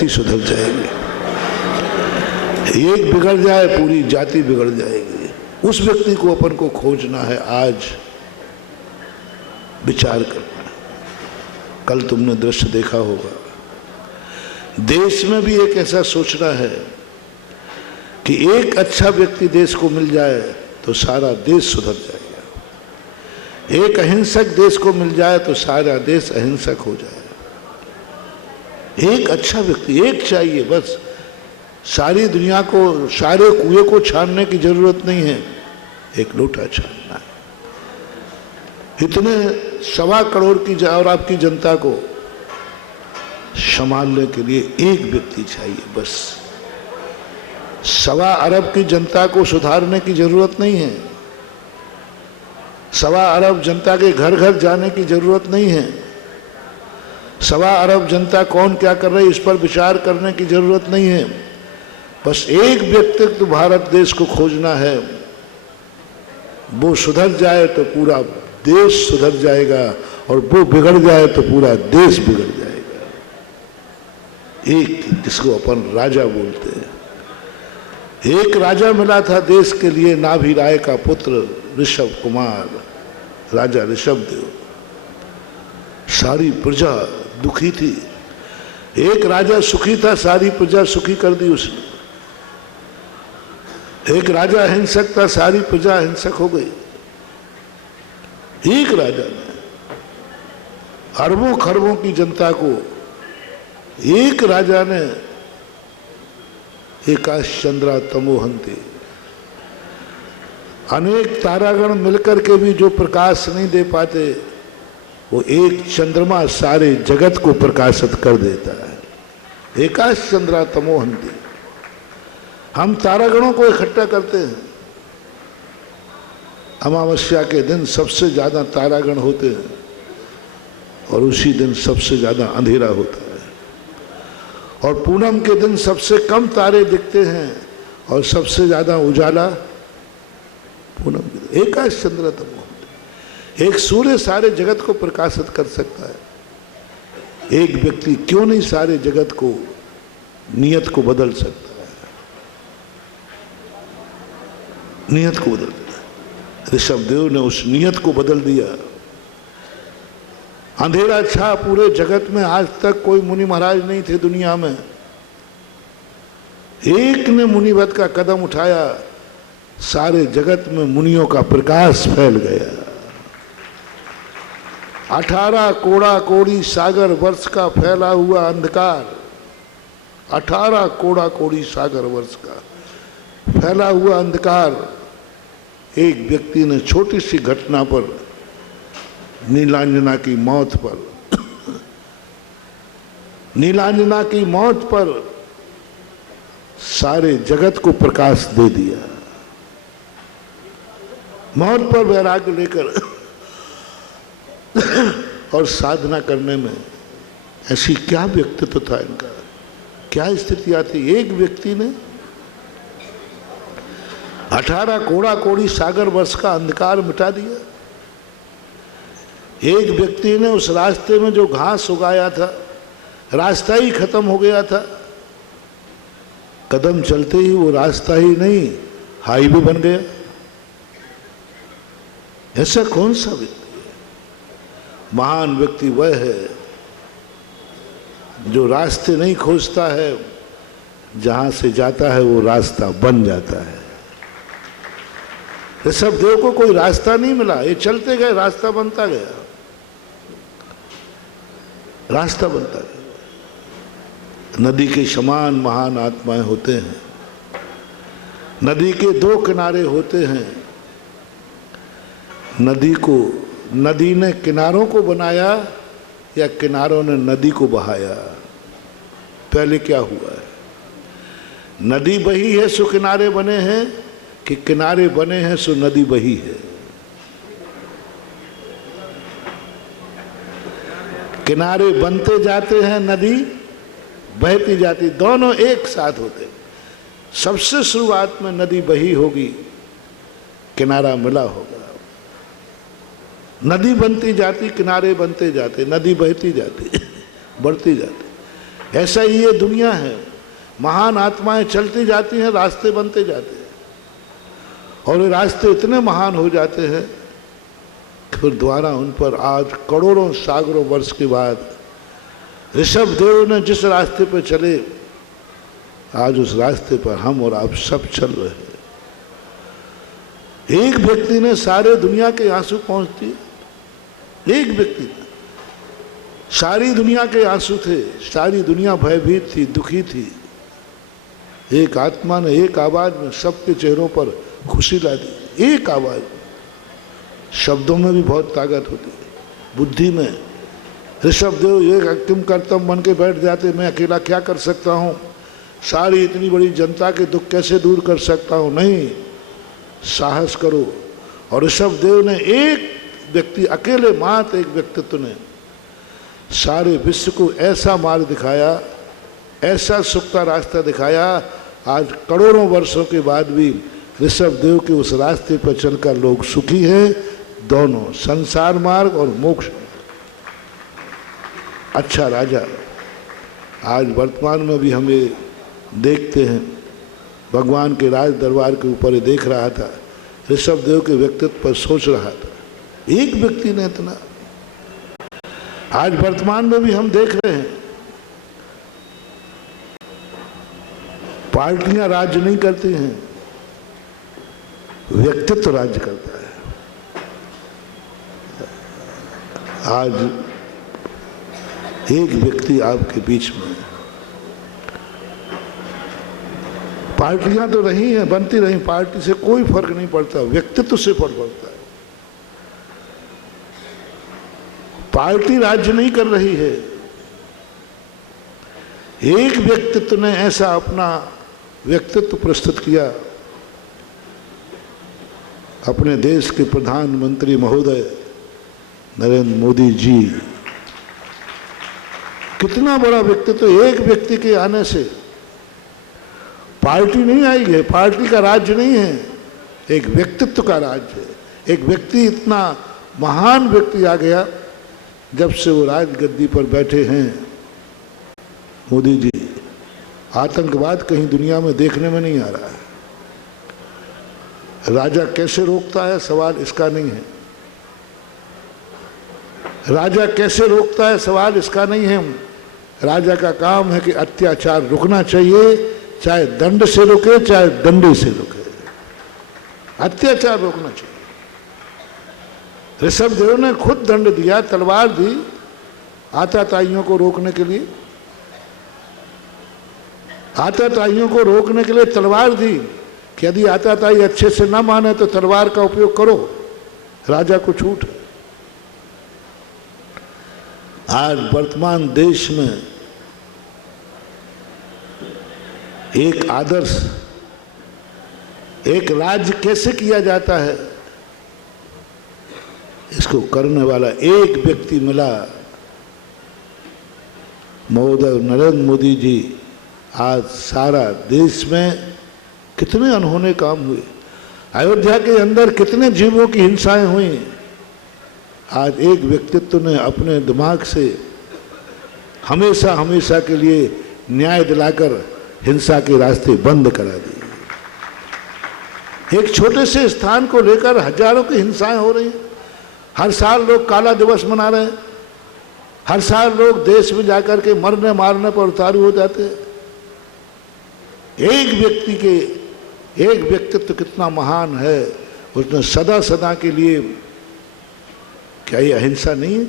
जाति सुधर जाएगी। एक बिगड़ जाए पूरी जाति बिगड़ जाएगी। उस व्यक्ति को अपन को खोजना है, आज विचार करना है। कल तुमने दृश्य देखा होगा, देश में भी एक ऐसा सोचना है कि एक अच्छा व्यक्ति देश को मिल जाए तो सारा देश सुधर जाएगा। एक अहिंसक देश को मिल जाए तो सारा देश अहिंसक हो जाए। एक अच्छा व्यक्ति, एक चाहिए बस। सारी दुनिया को, सारे कुएं को छानने की जरूरत नहीं है, एक लोटा छानना है। इतने 1.25 करोड़ की और आपकी जनता को संभालने के लिए एक व्यक्ति चाहिए बस। 1.25 अरब की जनता को सुधारने की जरूरत नहीं है। 1.25 अरब जनता के घर घर जाने की जरूरत नहीं है। 1.25 अरब जनता कौन क्या कर रही है इस पर विचार करने की जरूरत नहीं है। बस एक व्यक्तित्व भारत देश को खोजना है, वो सुधर जाए तो पूरा देश सुधर जाएगा, और वो बिगड़ जाए तो पूरा देश बिगड़ जाएगा। एक, जिसको अपन राजा बोलते हैं, एक राजा मिला था देश के लिए, नाभि राय का पुत्र ऋषभ कुमार, राजा ऋषभ देव। सारी प्रजा दुखी थी। एक राजा सुखी था, सारी प्रजा सुखी कर दी उसने। एक राजा अहिंसक था, सारी प्रजा अहिंसक हो गई। एक राजा ने अरबों खरबों की जनता को, एक राजा ने एकाश चंद्रा तमोहंती, अनेक तारागण मिलकर के भी जो प्रकाश नहीं दे पाते, वो एक चंद्रमा सारे जगत को प्रकाशित कर देता है। एकाश चंद्रा तमोहंती। हम तारागणों को इकट्ठा करते हैं। अमावस्या के दिन सबसे ज्यादा तारागण होते हैं और उसी दिन सबसे ज्यादा अंधेरा होता है, और पूनम के दिन सबसे कम तारे दिखते हैं और सबसे ज्यादा उजाला पूनम के दिन। एकाश चंद्र तमोहंती। एक सूर्य सारे जगत को प्रकाशित कर सकता है, एक व्यक्ति क्यों नहीं सारे जगत को, नियत को बदल सकता है, नियत को बदल दिया। ऋषभ देव ने उस नियत को बदल दिया। अंधेरा छा पूरे जगत में, आज तक कोई मुनि महाराज नहीं थे दुनिया में। एक ने मुनिवत का कदम उठाया, सारे जगत में मुनियों का प्रकाश फैल गया। 18 कोड़ा कोड़ी सागर वर्ष का फैला हुआ अंधकार, 18 कोड़ा कोड़ी सागर वर्ष का फैला हुआ अंधकार, एक व्यक्ति ने छोटी सी घटना पर, नीलांजना की मौत पर, नीलांजना की मौत पर सारे जगत को प्रकाश दे दिया। मौत पर वैराग्य लेकर और साधना करने में ऐसी क्या व्यक्तित्व था इनका, क्या स्थितियां थी। एक व्यक्ति ने 18 कोड़ा कोड़ी सागर वर्ष का अंधकार मिटा दिया। एक व्यक्ति ने उस रास्ते में जो घास उगाया था, रास्ता ही खत्म हो गया था, कदम चलते ही वो रास्ता ही नहीं हाईवे बन गया। ऐसा कौन सा व्यक्ति है? महान व्यक्ति वह है जो रास्ते नहीं खोजता है, जहां से जाता है वो रास्ता बन जाता है। ऋषभ देव को कोई रास्ता नहीं मिला, ये चलते गए, रास्ता बनता गया, रास्ता बनता गया। नदी के समान महान आत्माएं होते हैं। नदी के 2 किनारे होते हैं। नदी ने किनारों को बनाया या किनारों ने नदी को बहाया? पहले क्या हुआ है? नदी बही है सो किनारे बने हैं, कि किनारे बने हैं सो नदी बही है? किनारे बनते जाते हैं, नदी बहती जाती, दोनों एक साथ होते। सबसे शुरुआत में नदी बही होगी, किनारा मिला होगा। नदी बनती जाती, किनारे बनते जाते, नदी बहती जाती, बढ़ती जाती। ऐसा ही ये दुनिया है, महान आत्माएं चलती जाती हैं, रास्ते बनते जाते हैं, और ये रास्ते इतने महान हो जाते हैं फिर द्वारा उन पर आज करोड़ों सागरों वर्ष के बाद ऋषभ देव ने जिस रास्ते पर चले, आज उस रास्ते पर हम और आप सब चल रहे हैं। एक व्यक्ति ने सारे दुनिया के आंसू पहुंच दिए। एक व्यक्ति ने, सारी दुनिया के आंसू थे, सारी दुनिया भयभीत थी, दुखी थी। एक आत्मा ने एक आवाज में सबके चेहरों पर खुशी ला दी। एक आवाज, शब्दों में भी बहुत ताकत होती है, बुद्धि में। ऋषभ देव ये तुम कर्तव्य बन के बैठ जाते, मैं अकेला क्या कर सकता हूँ, सारी इतनी बड़ी जनता के दुख कैसे दूर कर सकता हूँ। नहीं, साहस करो। और ऋषभ देव ने, एक व्यक्ति अकेले मात्र एक व्यक्तित्व ने सारे विश्व को ऐसा मार्ग दिखाया, ऐसा सुख का रास्ता दिखाया। आज करोड़ों वर्षों के बाद भी ऋषभ देव के उस रास्ते पर चलकर लोग सुखी हैं, दोनों संसार मार्ग और मोक्ष। अच्छा राजा आज वर्तमान में भी हमें देखते हैं, भगवान के राज दरबार के ऊपर देख रहा था, ऋषभ देव के व्यक्तित्व पर सोच रहा था। एक व्यक्ति ने इतना, आज वर्तमान में भी हम देख रहे हैं, पार्टियां राज्य नहीं करती हैं, व्यक्तित्व राज्य करता है। आज एक व्यक्ति आपके बीच में, पार्टियां तो रही हैं, बनती रही, पार्टी से कोई फर्क नहीं पड़ता, व्यक्तित्व से फर्क पड़ता है। पार्टी राज्य नहीं कर रही है, एक व्यक्तित्व ने ऐसा अपना व्यक्तित्व प्रस्तुत किया। अपने देश के प्रधानमंत्री महोदय नरेंद्र मोदी जी, कितना बड़ा व्यक्तित्व, एक व्यक्ति के आने से। पार्टी नहीं आई है, पार्टी का राज्य नहीं है, एक व्यक्तित्व का राज्य है। एक व्यक्ति, इतना महान व्यक्ति आ गया, जब से वो राजगद्दी पर बैठे हैं मोदी जी, आतंकवाद कहीं दुनिया में देखने में नहीं आ रहा है। राजा कैसे रोकता है, सवाल इसका नहीं है। राजा कैसे रोकता है, सवाल इसका नहीं है। राजा का काम है कि अत्याचार रुकना चाहिए, चाहे दंड से रोके चाहे डंडे से रोके, अत्याचार रोकना चाहिए। ऋषभ देव ने खुद दंड दिया, तलवार दी आतताइयों को रोकने के लिए, आतताइयों को रोकने के लिए तलवार दी कि यदि आतताई अच्छे से न माने तो तलवार का उपयोग करो, राजा को छूट है। आज वर्तमान देश में एक आदर्श, एक राज्य कैसे किया जाता है, इसको करने वाला एक व्यक्ति मिला, महोदय नरेंद्र मोदी जी। आज सारा देश में कितने अनहोने काम हुए, अयोध्या के अंदर कितने जीवों की हिंसाएं हुई। आज एक व्यक्तित्व ने अपने दिमाग से हमेशा हमेशा के लिए न्याय दिलाकर हिंसा के रास्ते बंद करा दिए। एक छोटे से स्थान को लेकर हजारों की हिंसाएं हो रही हैं। हर साल लोग काला दिवस मना रहे हैं, हर साल लोग देश में जाकर के मरने मारने पर उतारू हो जाते हैं। एक व्यक्ति के, एक व्यक्तित्व कितना महान है, उसने सदा सदा के लिए, क्या ये अहिंसा नहीं है?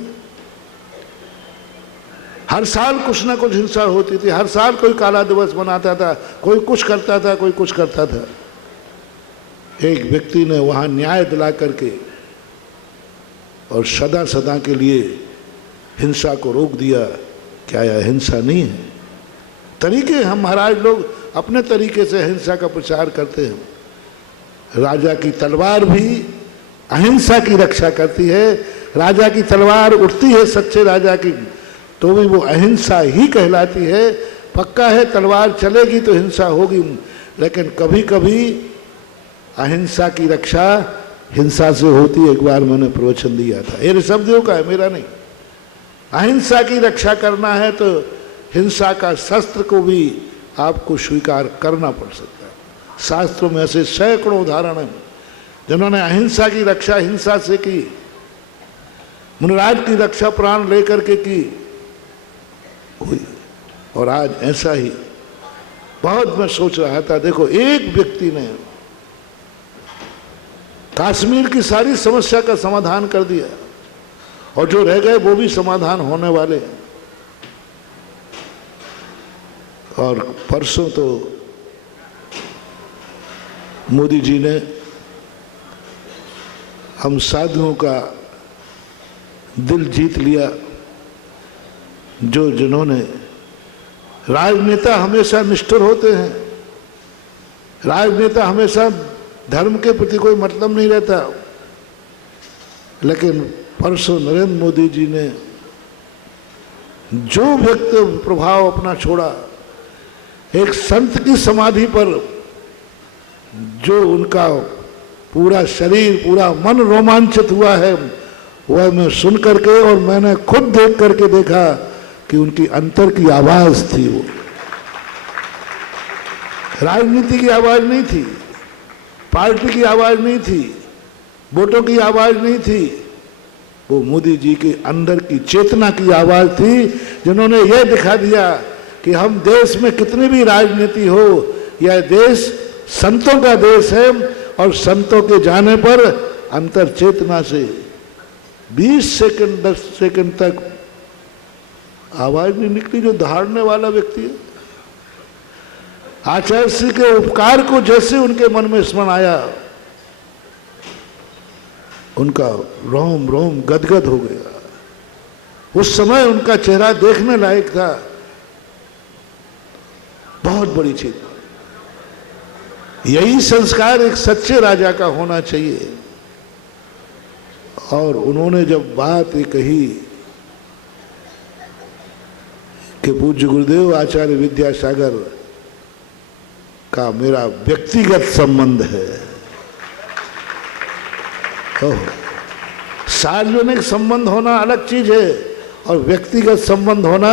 हर साल कुछ ना कुछ हिंसा होती थी, हर साल कोई काला दिवस मनाता था, कोई कुछ करता था, कोई कुछ करता था। एक व्यक्ति ने वहां न्याय दिला करके और सदा सदा के लिए हिंसा को रोक दिया। क्या यह हिंसा नहीं है? तरीके हम महाराज लोग अपने तरीके से अहिंसा का प्रचार करते हैं। राजा की तलवार भी अहिंसा की रक्षा करती है। राजा की तलवार उठती है सच्चे राजा की, तो भी वो अहिंसा ही कहलाती है। पक्का है तलवार चलेगी तो हिंसा होगी, लेकिन कभी कभी अहिंसा की रक्षा हिंसा से होती। एक बार मैंने प्रवचन दिया था, ये ऋषभ देव का है, मेरा नहीं। अहिंसा की रक्षा करना है तो हिंसा का शस्त्र को भी आपको स्वीकार करना पड़ सकता है। शास्त्रों में ऐसे सैकड़ों उदाहरण हैं जिन्होंने अहिंसा की रक्षा हिंसा से की, मुनिराज की रक्षा प्राण लेकर के की हुई। और आज ऐसा ही बहुत मैं सोच रहा था, देखो एक व्यक्ति ने कश्मीर की सारी समस्या का समाधान कर दिया और जो रह गए वो भी समाधान होने वाले हैं। और परसों तो मोदी जी ने हम साधुओं का दिल जीत लिया, जो जिन्होंने राजनेता हमेशा निष्ठुर होते हैं, राजनेता हमेशा धर्म के प्रति कोई मतलब नहीं रहता, लेकिन परसों नरेंद्र मोदी जी ने जो व्यक्ति प्रभाव अपना छोड़ा, एक संत की समाधि पर जो उनका पूरा शरीर पूरा मन रोमांचित हुआ है, वह मैं सुन करके और मैंने खुद देख करके देखा कि उनकी अंतर की आवाज थी, वो राजनीति की आवाज नहीं थी, पार्टी की आवाज नहीं थी, वोटों की आवाज नहीं थी, वो मोदी जी के अंदर की चेतना की आवाज थी, जिन्होंने यह दिखा दिया कि हम देश में कितनी भी राजनीति हो, यह देश संतों का देश है और संतों के जाने पर अंतर चेतना से 20 सेकंड 10 सेकंड तक आवाज नहीं निकली। जो धारने वाला व्यक्ति है, आचार्य श्री के उपकार को जैसे उनके मन में स्मरण आया, उनका रोम रोम गदगद हो गया। उस समय उनका चेहरा देखने लायक था। बहुत बड़ी चीज, यही संस्कार एक सच्चे राजा का होना चाहिए। और उन्होंने जब बात ये कही कि पूज्य गुरुदेव आचार्य विद्यासागर का मेरा व्यक्तिगत संबंध है, सार्वजनिक संबंध होना अलग चीज है और व्यक्तिगत संबंध होना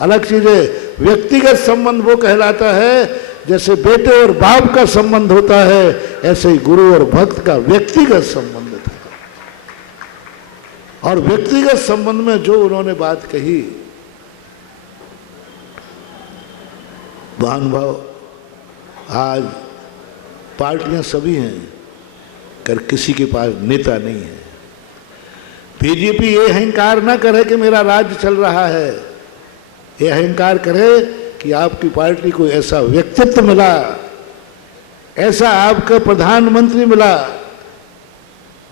अलग चीज है। व्यक्तिगत संबंध वो कहलाता है जैसे बेटे और बाप का संबंध होता है, ऐसे ही गुरु और भक्त का व्यक्तिगत संबंध था। और व्यक्तिगत संबंध में जो उन्होंने बात कही, महानुभाव, आज पार्टियां सभी हैं कर किसी के पास नेता नहीं है। बीजेपी ये अहंकार ना करे कि मेरा राज्य चल रहा है, ये अहंकार करे कि आपकी पार्टी को ऐसा व्यक्तित्व मिला, ऐसा आपका प्रधानमंत्री मिला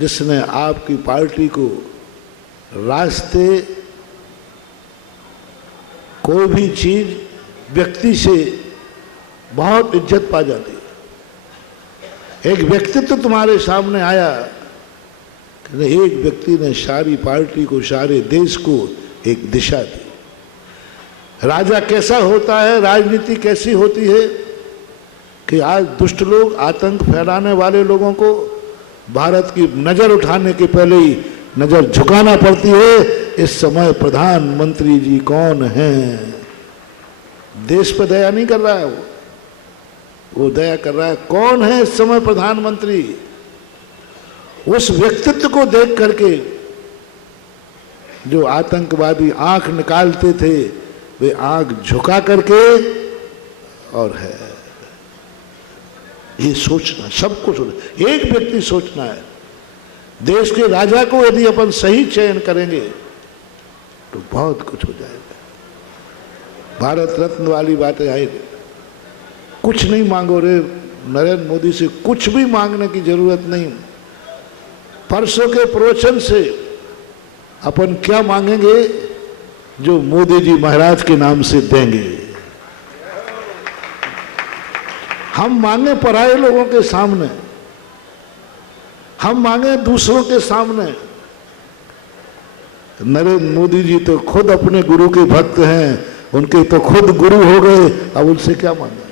जिसने आपकी पार्टी को रास्ते, कोई भी चीज व्यक्ति से बहुत इज्जत पा जाती है। एक व्यक्तित्व तुम्हारे सामने आया, एक व्यक्ति ने सारी पार्टी को, सारे देश को एक दिशा दी। राजा कैसा होता है, राजनीति कैसी होती है कि आज दुष्ट लोग, आतंक फैलाने वाले लोगों को भारत की नजर उठाने के पहले ही नजर झुकाना पड़ती है। इस समय प्रधानमंत्री जी कौन हैं? देश पर दया नहीं कर रहा है वो दया कर रहा है कौन है इस समय प्रधानमंत्री। उस व्यक्तित्व को देख करके जो आतंकवादी आंख निकालते थे, वे आंख झुका करके, और है ये सोचना, सबको सोचना, एक व्यक्ति सोचना है। देश के राजा को यदि अपन सही चयन करेंगे तो बहुत कुछ हो जाएगा। भारत रत्न वाली बातें आएगी। कुछ नहीं मांगो रे, नरेंद्र मोदी से कुछ भी मांगने की जरूरत नहीं। परसों के प्रवचन से अपन क्या मांगेंगे जो मोदी जी महाराज के नाम से देंगे। हम मांगे पराये लोगों के सामने, हम मांगे दूसरों के सामने। नरेंद्र मोदी जी तो खुद अपने गुरु के भक्त हैं, उनके तो खुद गुरु हो गए, अब उनसे क्या मांगे?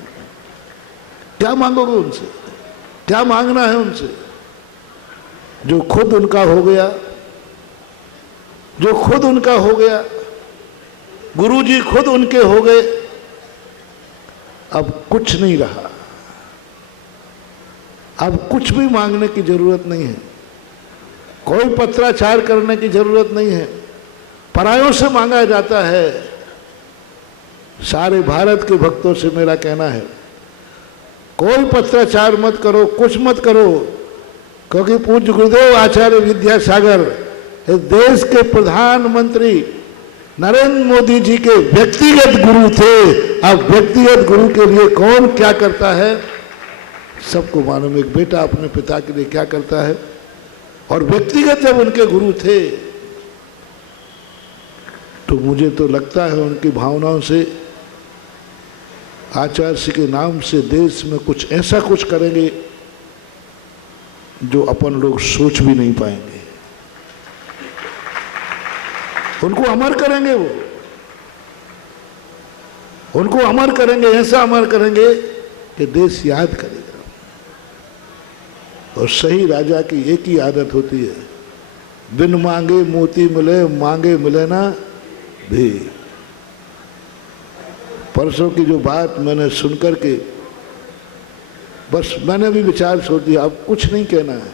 क्या मांगोगे उनसे? क्या मांगना है उनसे? जो खुद उनका हो गया, जो खुद उनका हो गया। गुरुजी खुद उनके हो गए, अब कुछ नहीं रहा, अब कुछ भी मांगने की जरूरत नहीं है, कोई पत्राचार करने की जरूरत नहीं है। परायों से मांगा जाता है। सारे भारत के भक्तों से मेरा कहना है, कोई पत्राचार मत करो, कुछ मत करो, क्योंकि पूज्य गुरुदेव आचार्य विद्यासागर इस देश के प्रधानमंत्री नरेंद्र मोदी जी के व्यक्तिगत गुरु थे। अब व्यक्तिगत गुरु के लिए कौन क्या करता है सबको मालूम। एक बेटा अपने पिता के लिए क्या करता है, और व्यक्तिगत जब उनके गुरु थे तो मुझे तो लगता है उनकी भावनाओं से आचार्य जी के नाम से देश में कुछ ऐसा कुछ करेंगे जो अपन लोग सोच भी नहीं पाएंगे। उनको अमर करेंगे, वो उनको अमर करेंगे, ऐसा अमर करेंगे कि देश याद करेगा। और सही राजा की एक ही आदत होती है, बिन मांगे मोती मिले, मांगे मिले ना भी। परसों की जो बात मैंने सुनकर के बस मैंने भी विचार छोड़ दिया, अब कुछ नहीं कहना है।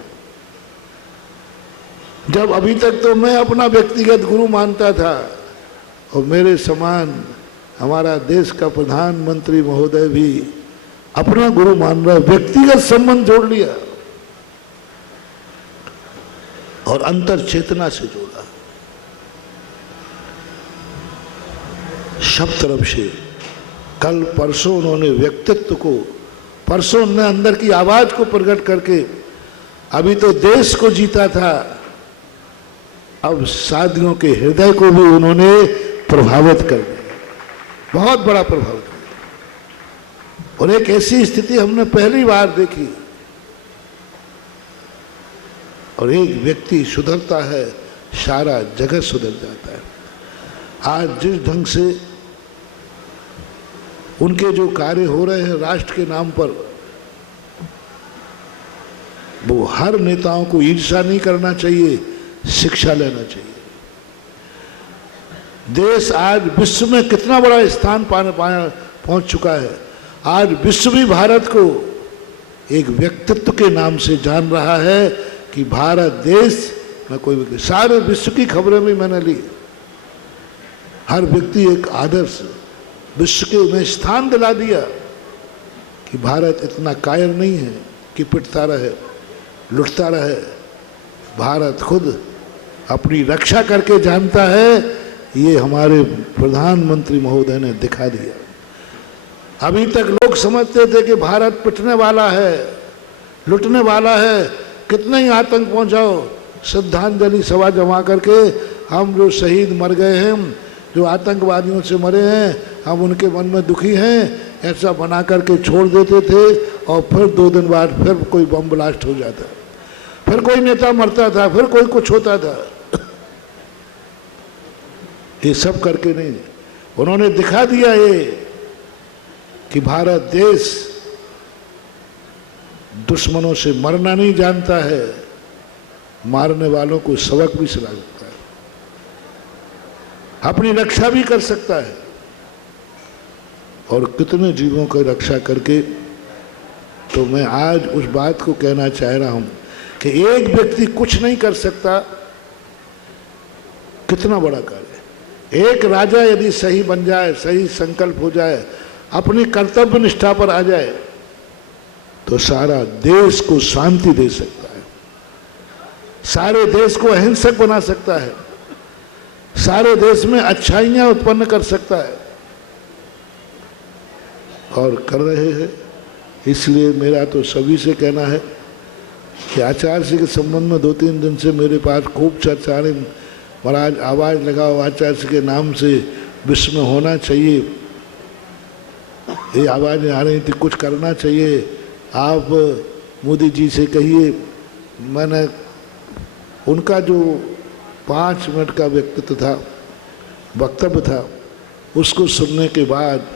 जब अभी तक तो मैं अपना व्यक्तिगत गुरु मानता था, और मेरे समान हमारा देश का प्रधानमंत्री महोदय भी अपना गुरु मान रहा, व्यक्तिगत संबंध जोड़ लिया और अंतर चेतना से जोड़ा। सब तरफ से कल परसों उन्होंने व्यक्तित्व को, परसों उन्होंने अंदर की आवाज को प्रकट करके अभी तो देश को जीता था, अब साथियों के हृदय को भी उन्होंने प्रभावित कर दिया, बहुत बड़ा प्रभावित कर दिया। और एक ऐसी स्थिति हमने पहली बार देखी। और एक व्यक्ति सुधरता है, सारा जगत सुधर जाता है। आज जिस ढंग से उनके जो कार्य हो रहे हैं राष्ट्र के नाम पर, वो हर नेताओं को ईर्ष्या नहीं करना चाहिए, शिक्षा लेना चाहिए। देश आज विश्व में कितना बड़ा स्थान पहुंच चुका है। आज विश्व भी भारत को एक व्यक्तित्व के नाम से जान रहा है कि भारत देश में कोई व्यक्ति, सारे विश्व की खबरें भी मैंने ली, हर व्यक्ति एक आदर्श विश्व के में स्थान दिला दिया कि भारत इतना कायर नहीं है कि पिटता रहे, लुटता रहे। भारत खुद अपनी रक्षा करके जानता है, ये हमारे प्रधानमंत्री महोदय ने दिखा दिया। अभी तक लोग समझते थे कि भारत पिटने वाला है, लुटने वाला है, कितने ही आतंक पहुंचाओ, श्रद्धांजलि सभा जमा करके हम जो शहीद मर गए हैं, जो आतंकवादियों से मरे हैं, हम उनके मन में दुखी हैं, ऐसा बना करके छोड़ देते थे। और फिर 2 दिन बाद फिर कोई बम ब्लास्ट हो जाता, फिर कोई नेता मरता था, फिर कोई कुछ होता था। ये सब करके नहीं, उन्होंने दिखा दिया ये कि भारत देश दुश्मनों से मरना नहीं जानता है, मारने वालों को सबक भी सिखा सकता है, अपनी रक्षा भी कर सकता है। और कितने जीवों की रक्षा करके, तो मैं आज उस बात को कहना चाह रहा हूं कि एक व्यक्ति कुछ नहीं कर सकता, कितना बड़ा कार्य। एक राजा यदि सही बन जाए, सही संकल्प हो जाए, अपनी कर्तव्य निष्ठा पर आ जाए, तो सारा देश को शांति दे सकता है, सारे देश को अहिंसक बना सकता है, सारे देश में अच्छाइयां उत्पन्न कर सकता है, और कर रहे हैं। इसलिए मेरा तो सभी से कहना है कि आचार्य जी के संबंध में 2-3 दिन से मेरे पास खूब चर्चा आ रही। महाराज आवाज़ लगाओ, आचार्य जी के नाम से विश्व में होना चाहिए, ये आवाज़ें आ रही थी, कुछ करना चाहिए। आप मोदी जी से कहिए। मैंने उनका जो 5 मिनट का व्यक्तित्व था, वक्तव्य था, उसको सुनने के बाद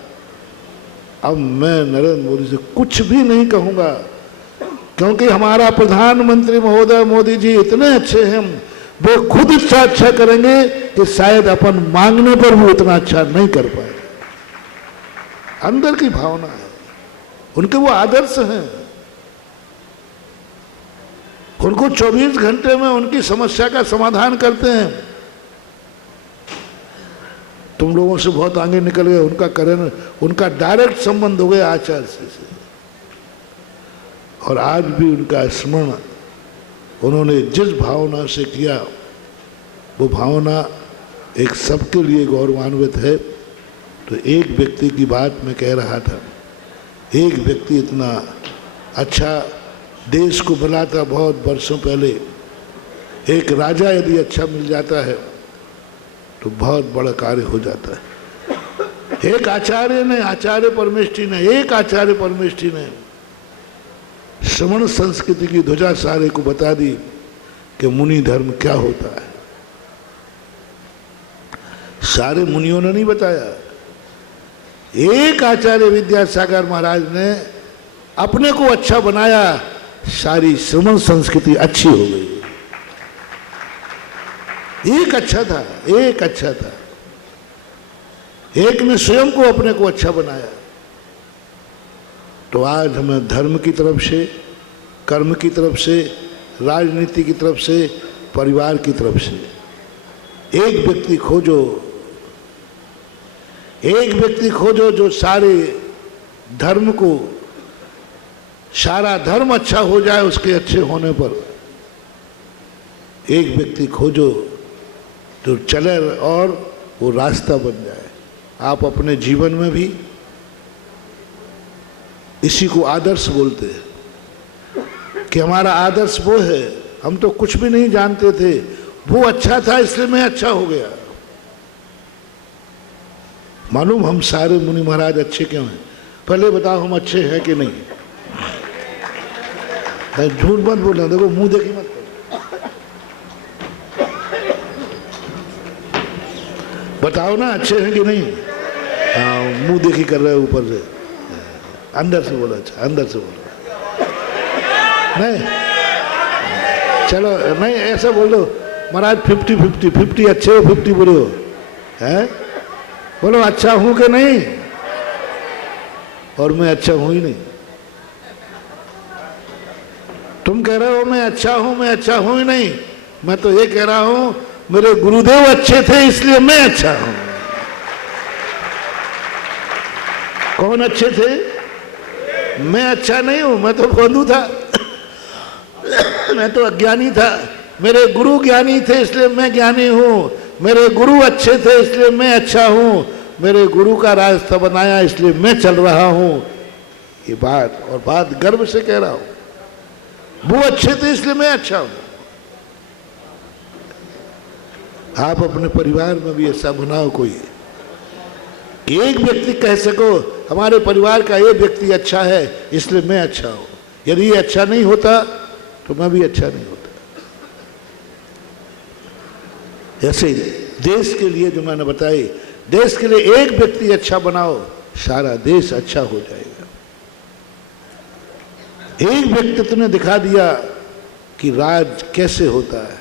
अब मैं नरेंद्र मोदी से कुछ भी नहीं कहूँगा, क्योंकि हमारा प्रधानमंत्री महोदय मोदी जी इतने अच्छे हैं, वे खुद इतना अच्छा करेंगे कि शायद अपन मांगने पर भी उतना अच्छा नहीं कर पाए। अंदर की भावना है, उनके वो आदर्श हैं। उनको 24 घंटे में उनकी समस्या का समाधान करते हैं। तुम लोगों से बहुत आगे निकल गए, उनका करण, उनका डायरेक्ट संबंध हो गया आचार्य से। और आज भी उनका स्मरण उन्होंने जिस भावना से किया, वो भावना एक सबके लिए गौरवान्वित है। तो एक व्यक्ति की बात मैं कह रहा था, एक व्यक्ति इतना अच्छा देश को बनाता बहुत वर्षों पहले, एक राजा यदि अच्छा मिल जाता है तो बहुत बड़ा कार्य हो जाता है। एक आचार्य ने, आचार्य परमेष्ठी ने, एक आचार्य परमेष्ठी ने श्रमण संस्कृति की ध्वजा सारे को बता दी कि मुनि धर्म क्या होता है। सारे मुनियों ने नहीं बताया, एक आचार्य विद्यासागर महाराज ने अपने को अच्छा बनाया, सारी श्रमण संस्कृति अच्छी हो गई। एक अच्छा था, एक अच्छा था, एक ने स्वयं को अपने को अच्छा बनाया। तो आज हमें धर्म की तरफ से, कर्म की तरफ से, राजनीति की तरफ से, परिवार की तरफ से एक व्यक्ति खोजो, एक व्यक्ति खोजो जो सारे धर्म को, सारा धर्म अच्छा हो जाए उसके अच्छे होने पर। एक व्यक्ति खोजो जो चले और वो रास्ता बन जाए। आप अपने जीवन में भी इसी को आदर्श बोलते हैं कि हमारा आदर्श वो है। हम तो कुछ भी नहीं जानते थे, वो अच्छा था इसलिए मैं अच्छा हो गया। मालूम हम सारे मुनि महाराज अच्छे क्यों हैं? पहले बताओ हम अच्छे हैं कि नहीं? झूठ मत बोलना, देखो मुंह देखी मत करो। बताओ ना अच्छे हैं कि नहीं? हाँ, मुंह देखी कर रहे हो ऊपर से, अंदर से बोलो। अच्छा, अंदर से बोलो। नहीं, चलो नहीं, ऐसा बोल दो महाराज 50-50, 50 अच्छे हो, 50 बुरे हो, है? बोलो अच्छा हूं कि नहीं? और मैं अच्छा हूं ही नहीं। तुम कह रहे हो मैं अच्छा हूं, मैं अच्छा हूं ही नहीं। मैं तो ये कह रहा हूं मेरे गुरुदेव अच्छे थे इसलिए मैं अच्छा हूं। कौन अच्छे थे? मैं अच्छा नहीं हूं, मैं तो बंधु था। मैं तो अज्ञानी था। मेरे गुरु ज्ञानी थे इसलिए मैं ज्ञानी हूं। मेरे गुरु अच्छे थे इसलिए मैं अच्छा हूं। मेरे गुरु का रास्ता बनाया इसलिए मैं चल रहा हूं। ये बात, और बात गर्व से कह रहा हूं। वो अच्छे थे इसलिए मैं अच्छा हूं। आप अपने परिवार में भी ऐसा बनाओ कोई कि एक व्यक्ति कह सको हमारे परिवार का ये व्यक्ति अच्छा है इसलिए मैं अच्छा हूं। यदि ये अच्छा नहीं होता तो मैं भी अच्छा नहीं होता। ऐसे देश के लिए जो मैंने बताई, देश के लिए एक व्यक्ति अच्छा बनाओ, सारा देश अच्छा हो जाएगा। एक व्यक्तित्व ने दिखा दिया कि राज कैसे होता है,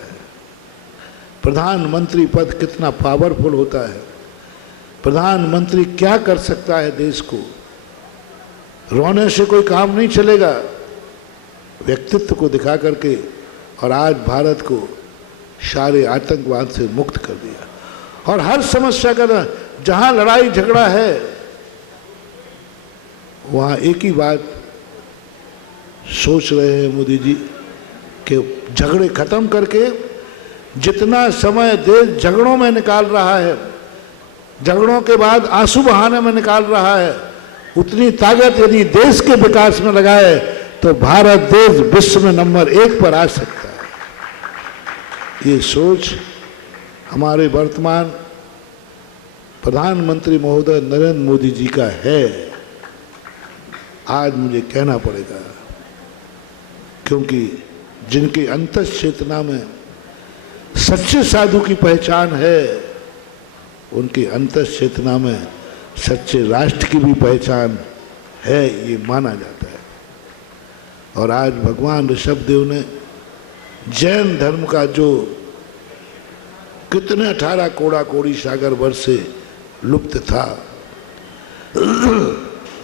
प्रधानमंत्री पद कितना पावरफुल होता है, प्रधानमंत्री क्या कर सकता है देश को। रोने से कोई काम नहीं चलेगा, व्यक्तित्व को दिखा करके। और आज भारत को सारे आतंकवाद से मुक्त कर दिया। और हर समस्या का, जहां लड़ाई झगड़ा है वहां एक ही बात सोच रहे हैं मोदी जी कि झगड़े खत्म करके जितना समय देश झगड़ों में निकाल रहा है, झगड़ों के बाद आंसू बहाने में निकाल रहा है, उतनी ताकत यदि देश के विकास में लगाए तो भारत देश विश्व में नंबर 1 पर आ सकता है। ये सोच हमारे वर्तमान प्रधानमंत्री महोदय नरेंद्र मोदी जी का है। आज मुझे कहना पड़ेगा, क्योंकि जिनके अंतस चेतना में सच्चे साधु की पहचान है, उनकी अंतस चेतना में सच्चे राष्ट्र की भी पहचान है, ये माना जाता है। और आज भगवान ऋषभदेव ने जैन धर्म का जो कितने 18 कोड़ा कोड़ी सागर वर्ष से लुप्त था।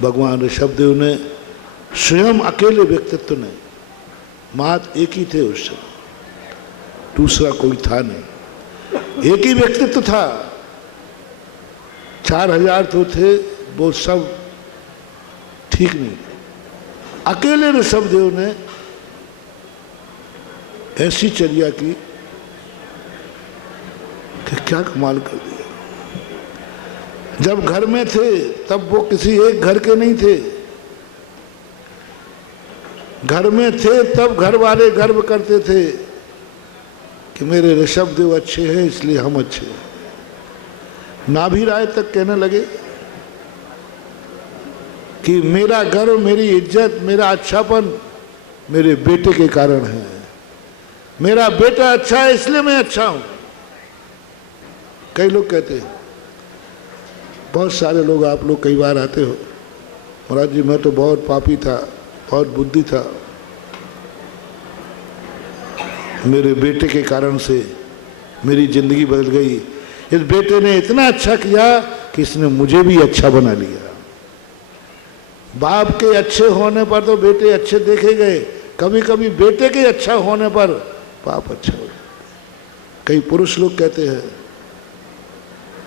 भगवान ऋषभदेव ने स्वयं अकेले व्यक्तित्व ने, मात्र एक ही थे उस समय, दूसरा कोई था नहीं, एक ही व्यक्तित्व था। 4000 तो थे, वो सब ठीक नहीं थे। अकेले ऋषभदेव ने ऐसी चर्या की कि क्या कमाल कर दिया। जब घर में थे तब वो किसी एक घर के नहीं थे, घर में थे तब घर वाले गर्व करते थे कि मेरे ऋषभदेव अच्छे हैं इसलिए हम अच्छे हैं। नाभि राय तक कहने लगे कि मेरा गर्व, मेरी इज्जत, मेरा अच्छापन मेरे बेटे के कारण है। मेरा बेटा अच्छा है इसलिए मैं अच्छा हूं। कई लोग कहते हैं, बहुत सारे लोग, आप लोग कई बार आते हो, महाराज जी मैं तो बहुत पापी था, बहुत बुद्धि था, मेरे बेटे के कारण से मेरी जिंदगी बदल गई। इस बेटे ने इतना अच्छा किया कि इसने मुझे भी अच्छा बना लिया। बाप के अच्छे होने पर तो बेटे अच्छे देखे गए, कभी कभी बेटे के अच्छा होने पर बाप अच्छा हो। कई पुरुष लोग कहते हैं,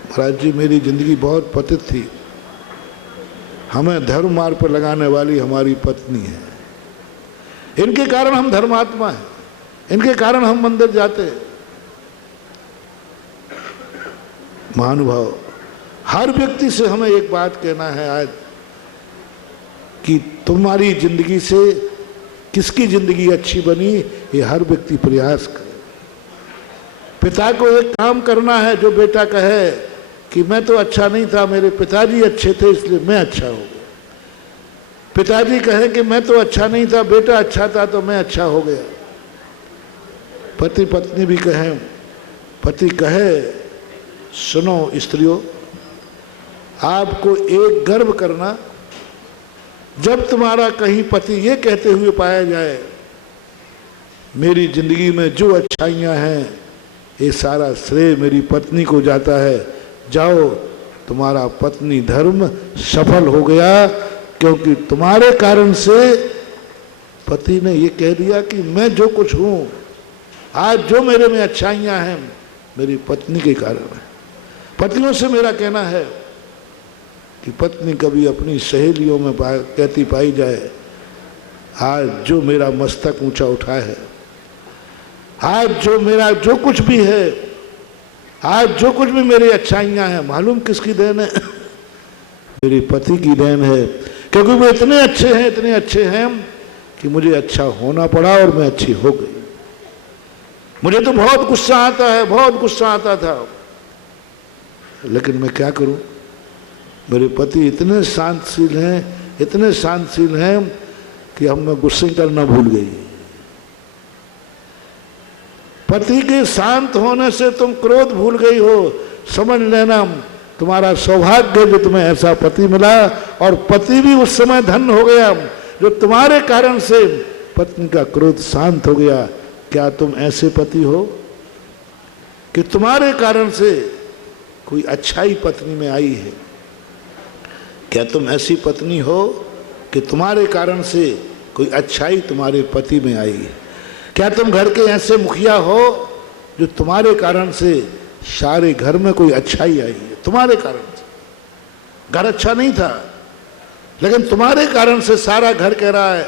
महाराज जी मेरी जिंदगी बहुत पतित थी, हमें धर्म मार्ग पर लगाने वाली हमारी पत्नी है, इनके कारण हम धर्मात्मा हैं, इनके कारण हम मंदिर जाते हैं। महानुभाव, हर व्यक्ति से हमें एक बात कहना है आज कि तुम्हारी जिंदगी से किसकी जिंदगी अच्छी बनी, ये हर व्यक्ति प्रयास करे। पिता को एक काम करना है, जो बेटा कहे कि मैं तो अच्छा नहीं था, मेरे पिताजी अच्छे थे इसलिए मैं अच्छा हो गया। पिताजी कहे कि मैं तो अच्छा नहीं था, बेटा अच्छा था तो मैं अच्छा हो गया। पति पत्नी भी कहें, पति कहे, सुनो स्त्रियों, आपको एक गर्व करना, जब तुम्हारा कहीं पति ये कहते हुए पाया जाए मेरी जिंदगी में जो अच्छाइयाँ हैं ये सारा श्रेय मेरी पत्नी को जाता है, जाओ तुम्हारा पत्नी धर्म सफल हो गया, क्योंकि तुम्हारे कारण से पति ने ये कह दिया कि मैं जो कुछ हूँ, आज जो मेरे में अच्छाइयाँ हैं मेरी पत्नी के कारण है। पत्नियों से मेरा कहना है कि पत्नी कभी अपनी सहेलियों में कहती पाई जाए, आज जो मेरा मस्तक ऊंचा उठा है, आज जो मेरा जो कुछ भी है, आज जो कुछ भी मेरी अच्छाइयाँ हैं, मालूम किसकी देन है? मेरे पति की देन है, क्योंकि वो इतने अच्छे हैं, इतने अच्छे हैं कि मुझे अच्छा होना पड़ा और मैं अच्छी हो गई। मुझे तो बहुत गुस्सा आता है, बहुत गुस्सा आता था, लेकिन मैं क्या करूं, मेरे पति इतने शांतशील हैं, इतने शांतशील हैं कि अब मैं गुस्से करना भूल गई। पति के शांत होने से तुम क्रोध भूल गई हो, समझ लेना तुम्हारा सौभाग्य जो तुम्हें ऐसा पति मिला, और पति भी उस समय धन्य हो गया जो तुम्हारे कारण से पत्नी का क्रोध शांत हो गया। क्या तुम ऐसे पति हो कि तुम्हारे कारण से कोई अच्छाई पत्नी में आई है? क्या तुम ऐसी पत्नी हो कि तुम्हारे कारण से कोई अच्छाई तुम्हारे पति में आई है? क्या तुम घर के ऐसे मुखिया हो जो तुम्हारे कारण से सारे घर में कोई अच्छाई आई है? तुम्हारे कारण से घर अच्छा नहीं था, लेकिन तुम्हारे कारण से सारा घर कह रहा है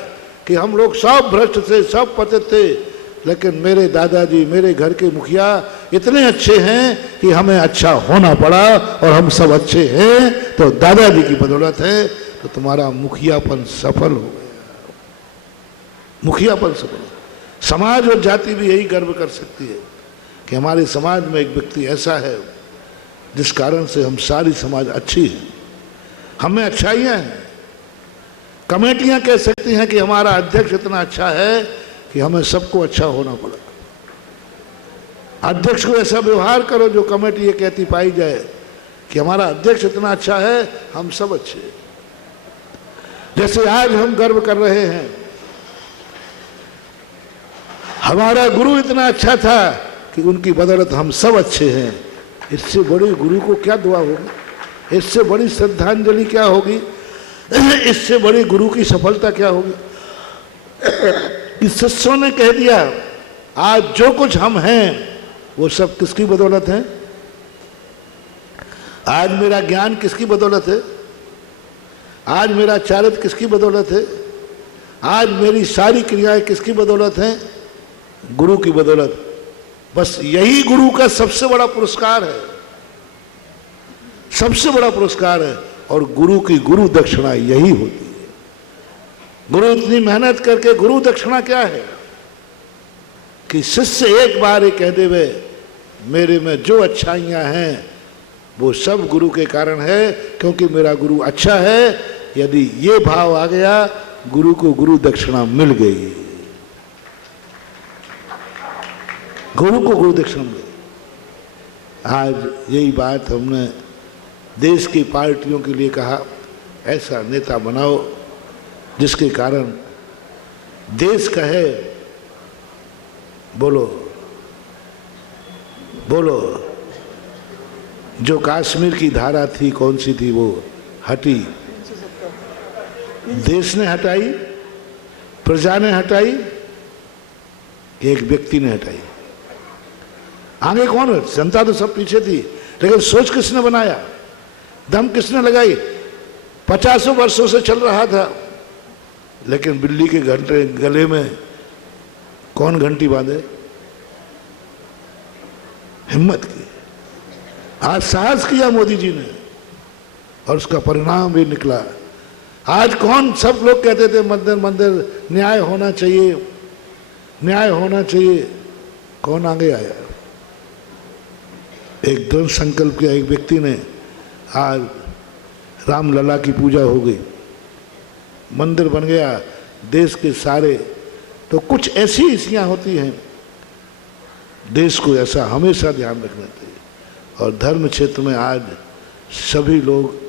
कि हम लोग सब भ्रष्ट थे, सब पतित थे, लेकिन मेरे दादाजी, मेरे घर के मुखिया इतने अच्छे हैं कि हमें अच्छा होना पड़ा और हम सब अच्छे हैं, तो दादाजी की बदौलत है, तो तुम्हारा मुखियापन सफल हो गया। मुखियापन सफल। समाज और जाति भी यही गर्व कर सकती है कि हमारे समाज में एक व्यक्ति ऐसा है जिस कारण से हम सारी समाज अच्छी है, हमें अच्छाइयाँ हैं। कमेटियाँ कह सकती हैं कि हमारा अध्यक्ष इतना अच्छा है कि हमें सबको अच्छा होना पड़ा। अध्यक्ष को ऐसा व्यवहार करो जो कमेटी ये कहती पाई जाए कि हमारा अध्यक्ष इतना अच्छा है, हम सब अच्छे हैं। जैसे आज हम गर्व कर रहे हैं, हमारा गुरु इतना अच्छा था कि उनकी बदौलत हम सब अच्छे हैं। इससे बड़ी गुरु को क्या दुआ होगी, इससे बड़ी श्रद्धांजलि क्या होगी, इससे बड़ी गुरु की सफलता क्या होगी। इस शिष्यों ने कह दिया आज जो कुछ हम हैं वो सब किसकी बदौलत है। आज मेरा ज्ञान किसकी बदौलत है, आज मेरा चारित्र किसकी बदौलत है, आज मेरी सारी क्रियाएं किसकी बदौलत हैं, गुरु की बदौलत। बस यही गुरु का सबसे बड़ा पुरस्कार है, सबसे बड़ा पुरस्कार है। और गुरु की गुरु दक्षिणा यही होती है। गुरु इतनी मेहनत करके, गुरु दक्षिणा क्या है कि शिष्य एक बार ये कह देवे मेरे में जो अच्छाइयां हैं वो सब गुरु के कारण है, क्योंकि मेरा गुरु अच्छा है। यदि ये भाव आ गया, गुरु को गुरु दक्षिणा मिल गई, गुरु को गुरु दक्षिणा मिल गई। आज यही बात हमने देश की पार्टियों के लिए कहा, ऐसा नेता बनाओ जिसके कारण देश कहे बोलो बोलो। जो कश्मीर की धारा थी, कौन सी थी, वो हटी, देश ने हटाई, प्रजा ने हटाई, एक व्यक्ति ने हटाई। आगे कौन है, जनता तो सब पीछे थी, लेकिन सोच किसने बनाया, दम किसने लगाई। 50 वर्षों से चल रहा था, लेकिन बिल्ली के घंटे गले में कौन घंटी बांधे, हिम्मत की। आज साहस किया मोदी जी ने और उसका परिणाम भी निकला। आज कौन, सब लोग कहते थे मंदिर मंदिर न्याय होना चाहिए, न्याय होना चाहिए, कौन आगे आया। एक दृढ़ संकल्प किया एक व्यक्ति ने, आज रामलला की पूजा हो गई, मंदिर बन गया देश के सारे। तो कुछ ऐसी हिस्सियाँ होती हैं, देश को ऐसा हमेशा ध्यान रखना चाहिए। और धर्म क्षेत्र में आज सभी लोग,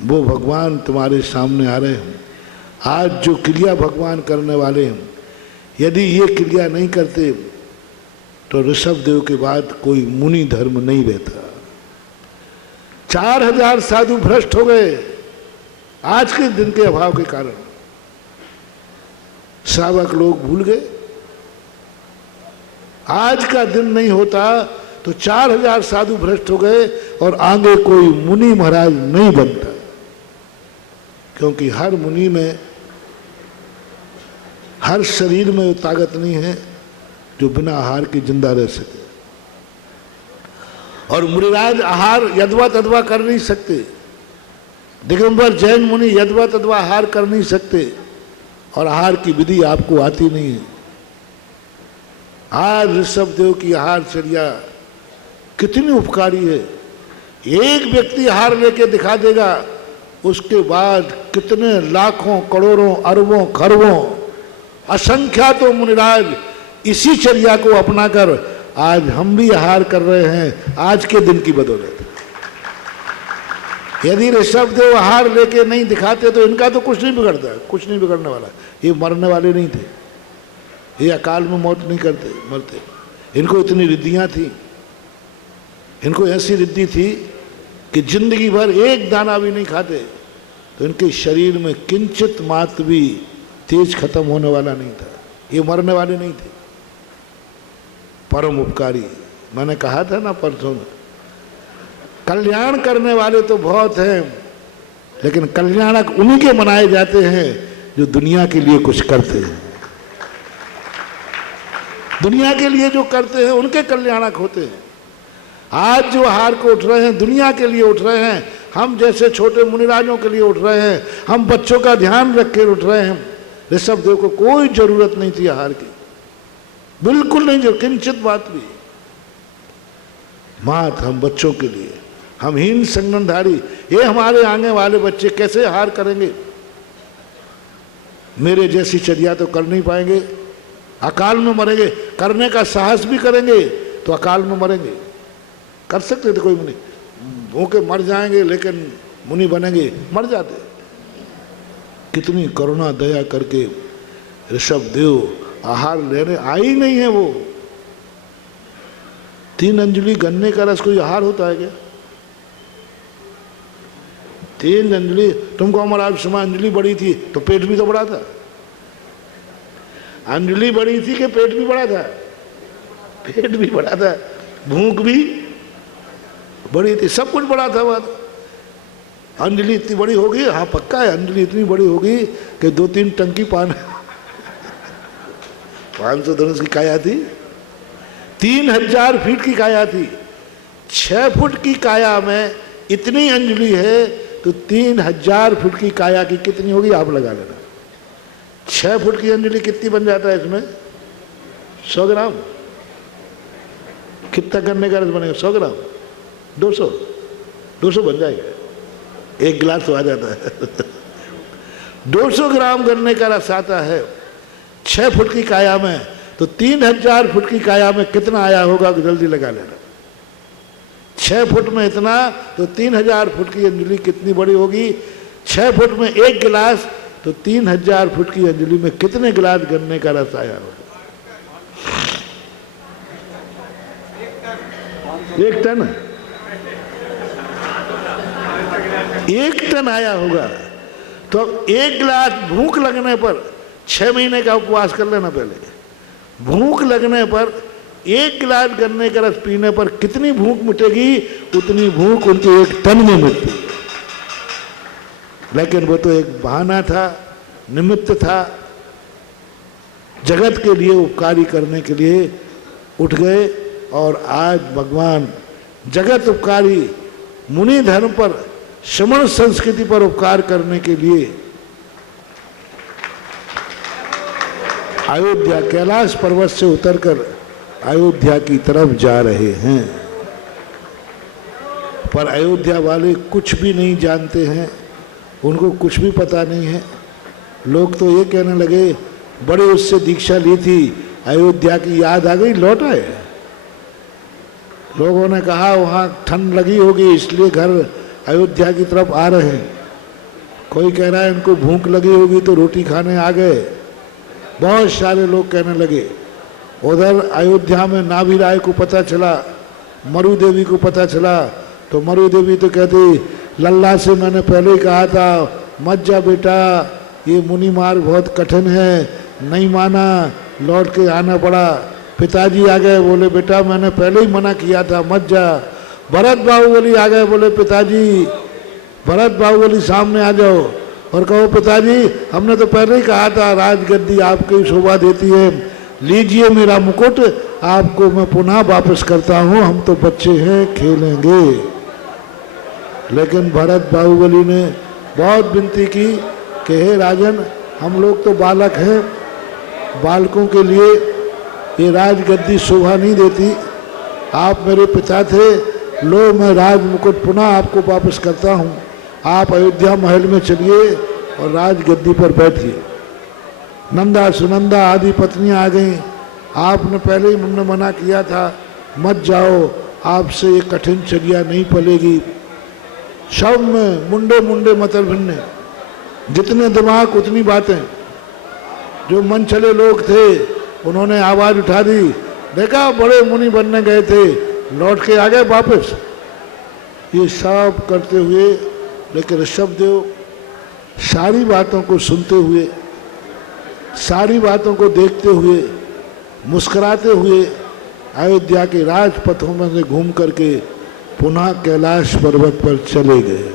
वो भगवान तुम्हारे सामने आ रहे हैं। आज जो क्रिया भगवान करने वाले हैं, यदि ये क्रिया नहीं करते तो ऋषभ देव के बाद कोई मुनि धर्म नहीं रहता। 4000 साधु भ्रष्ट हो गए आज के दिन के अभाव के कारण। श्रावक लोग भूल गए। आज का दिन नहीं होता तो 4000 साधु भ्रष्ट हो गए और आगे कोई मुनि महाराज नहीं बनता, क्योंकि हर मुनि में, हर शरीर में वो ताकत नहीं है जो बिना आहार के जिंदा रह सके। और मुनिराज आहार यदवा तदवा कर नहीं सकते, दिगंबर जैन मुनि यदवा तदवा आहार कर नहीं सकते, और आहार की विधि आपको आती नहीं है। आज ऋषभ देव की आहारचर्या कितनी उपकारी है। एक व्यक्ति आहार लेके दिखा देगा, उसके बाद कितने लाखों करोड़ों अरबों खरबों असंख्यातों मुनिराज इसी चर्या को अपनाकर आज हम भी आहार कर रहे हैं, आज के दिन की बदौलत। यदि ऋषभ देव आहार लेके नहीं दिखाते तो इनका तो कुछ नहीं बिगड़ता, कुछ नहीं बिगड़ने वाला। ये मरने वाले नहीं थे, ये अकाल में मौत नहीं करते मरते। इनको इतनी रिद्धियां थी, इनको ऐसी रिद्धि थी कि जिंदगी भर एक दाना भी नहीं खाते तो इनके शरीर में किंचित मात्र भी तेज खत्म होने वाला नहीं था। ये मरने वाले नहीं थे, परम उपकारी। मैंने कहा था ना परसों में, कल्याण करने वाले तो बहुत हैं, लेकिन कल्याणक उन्हीं के मनाए जाते हैं जो दुनिया के लिए कुछ करते हैं। दुनिया के लिए जो करते हैं उनके कल्याणक होते हैं। आज जो आहार को उठ रहे हैं, दुनिया के लिए उठ रहे हैं। हम जैसे छोटे मुनिराजों के लिए उठ रहे हैं, हम बच्चों का ध्यान रख के उठ रहे हैं। ऋषभ देव को कोई जरूरत नहीं थी आहार की, बिल्कुल नहीं, जो किंचित बात भी। मात हम बच्चों के लिए, हम हीन संगनधारी, ये हमारे आने वाले बच्चे कैसे आहार करेंगे। मेरे जैसी चर्या तो कर नहीं पाएंगे, अकाल में मरेंगे। करने का साहस भी करेंगे तो अकाल में मरेंगे। कर सकते थे कोई मुनि, भूखे मर जाएंगे लेकिन मुनि बनेंगे, मर जाते। कितनी करुणा दया करके ऋषभ देव आहार लेने आई नहीं है। वो 3 अंजलि गन्ने का रस कोई आहार होता है क्या? 3 अंजलि, तुमको हमारा समय अंजलि बड़ी थी तो पेट भी तो बड़ा था। अंजलि बड़ी थी कि पेट भी बड़ा था? पेट भी बड़ा था, भूख भी बड़ी थी, सब कुछ बड़ा था। बात अंजलि इतनी बड़ी होगी, हाँ पक्का है, अंजलि इतनी बड़ी होगी कि 2-3 टंकी पानी 500 धनुष की काया थी, 3000 फीट की काया थी। 6 फुट की काया में इतनी अंजलि है तो 3000 फुट की काया की कितनी होगी आप लगा लेना। 6 फुट की अंजलि कितनी बन जाता है इसमें? 100 ग्राम। कितना गन्ने का रस बनेगा? 100 ग्राम, 200 बन जाएगा, 1 गिलास तो आ जाता है 200 ग्राम गन्ने का रस आता है 6 फुट की काया में, तो 3000 फुट की काया में कितना आया होगा जल्दी लगा लेना। 6 फुट में इतना, तो 3000 फुट की अंजलि कितनी बड़ी होगी? 6 फुट में 1 गिलास, तो 3000 फुट की अंजलि में कितने गिलास गन्ने का रस आया होगा? 1 टन, 1 टन आया होगा। तो 1 गिलास भूख लगने पर 6 महीने का उपवास कर लेना पहले। भूख लगने पर 1 गिलास गन्ने का रस पीने पर कितनी भूख मिटेगी? उतनी भूख उनके 1 टन में मिटती है। लेकिन वो तो एक बहाना था, निमित्त था, जगत के लिए उपकारी करने के लिए उठ गए। और आज भगवान जगत उपकारी मुनि धर्म पर, श्रमण संस्कृति पर उपकार करने के लिए अयोध्या कैलाश पर्वत से उतरकर अयोध्या की तरफ जा रहे हैं। पर अयोध्या वाले कुछ भी नहीं जानते हैं, उनको कुछ भी पता नहीं है। लोग तो ये कहने लगे, बड़े उससे दीक्षा ली थी, अयोध्या की याद आ गई, लौट आए। लोगों ने कहा वहाँ ठंड लगी होगी इसलिए घर अयोध्या की तरफ आ रहे हैं। कोई कह रहा है इनको भूख लगी होगी तो रोटी खाने आ गए। बहुत सारे लोग कहने लगे। उधर अयोध्या में नाभि राय को पता चला, मरु देवी को पता चला, तो मरु देवी तो कहती, लल्ला से मैंने पहले ही कहा था मत जा बेटा, ये मुनि मार्ग बहुत कठिन है, नहीं माना, लौट के आना पड़ा। पिताजी आ गए, बोले बेटा मैंने पहले ही मना किया था मत जा। भरत बाहुबली आ गए, बोले पिताजी, भरत बाहुबली सामने आ जाओ और कहो पिताजी हमने तो पहले ही कहा था राजगद्दी आपकी शोभा देती है, लीजिए मेरा मुकुट, आपको मैं पुनः वापस करता हूँ, हम तो बच्चे हैं खेलेंगे। लेकिन भरत बाहुबली ने बहुत विनती की कि हे राजन, हम लोग तो बालक हैं, बालकों के लिए ये राजगद्दी शोभा नहीं देती, आप मेरे पिता थे, लो मैं राज मुकुट पुनः आपको वापस करता हूँ, आप अयोध्या महल में चलिए और राजगद्दी पर बैठिए। नंदा सुनंदा आदि पत्नियाँ आ गईं, आपने पहले ही मुझे मना किया था मत जाओ, आपसे ये कठिन चर्या नहीं पलेगी। सब में मुंडे मुंडे मतल भिन्ने, जितने दिमाग उतनी बातें। जो मन चले लोग थे उन्होंने आवाज़ उठा दी, देखा बड़े मुनि बनने गए थे, लौट के आ गए वापस। ये सब करते हुए लेकिन ऋषभदेव सारी बातों को सुनते हुए, सारी बातों को देखते हुए, मुस्कुराते हुए अयोध्या के राजपथों में से घूम करके पुनः कैलाश पर्वत पर चले गए।